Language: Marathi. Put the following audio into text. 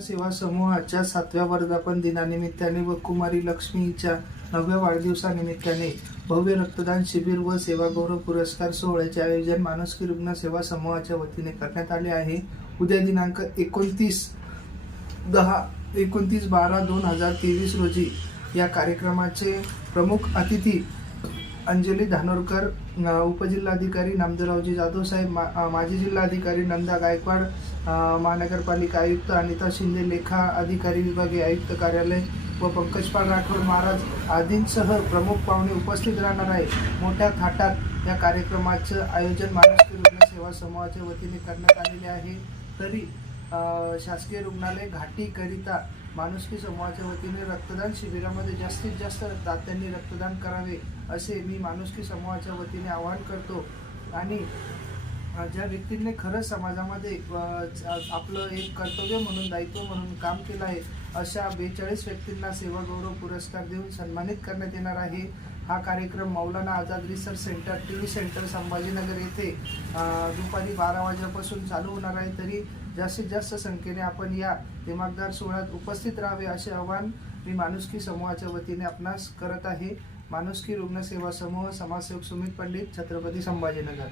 सेवा समूहाच्या सातव्या वर्धापन दिनानिमित्ताने व कुमारी लक्ष्मीच्या नवव्या वाढदिवसानिमित्ताने भव्य रक्तदान शिबिर व सेवा गौरव पुरस्कार सोहळ्याचे आयोजन मानसकी रुग्णसेवा समूहाच्या वतीने करण्यात आले आहे. उद्या दिनांक एकोणतीस दहा एकोणतीस बारा दोन हजार तेवीस रोजी या कार्यक्रमाचे प्रमुख अतिथी अंजली धानोरकर उपजिल्हाधिकारी नामदेवरावजी जाधव साहेब मा माजी जिल्हाधिकारी नंदा गायकवाड महानगरपालिका आयुक्त अनिता शिंदे लेखा अधिकारी विभागीय आयुक्त कार्यालय व पंकजपाल राठोड महाराज आदींसह प्रमुख पाहुणे उपस्थित राहणार आहे मोठ्या थाटात या कार्यक्रमाचं आयोजन महाराष्ट्र रुग्णसेवा समूहाच्या वतीने करण्यात आलेले आहे. तरी शासकीय रुग्णालय घाटीकरिता माणुसकी समूहाच्या वतीने रक्तदान शिबिरामध्ये जास्तीत जास्त दात्यांनी रक्तदान करावे असे मी माणुसकी समूहाच्या वतीने आवाहन करतो. आणि ज्या व्यक्तींनी खरंच समाजामध्ये आपलं एक कर्तव्य म्हणून दायित्व म्हणून काम केलं आहे अशा बेचाळीस व्यक्तींना सेवा गौरव पुरस्कार देऊन सन्मानित करण्यात येणार आहे. हा कार्यक्रम Maulana Azad research centre T V centre Sambhajinagar येथे दुपारी बारा वाजेपासून चालू होणार आहे. तरी जास्तीत जास्त संख्येने आपण या दिमागदार सोहळ्यात उपस्थित राहावे असे आवाहन मी माणुसकी समूहाच्या वतीने आपणास करत आहे. माणुसकी रुग्णसेवा समूह समाजसेवक सुमित पंडित छत्रपती संभाजीनगर.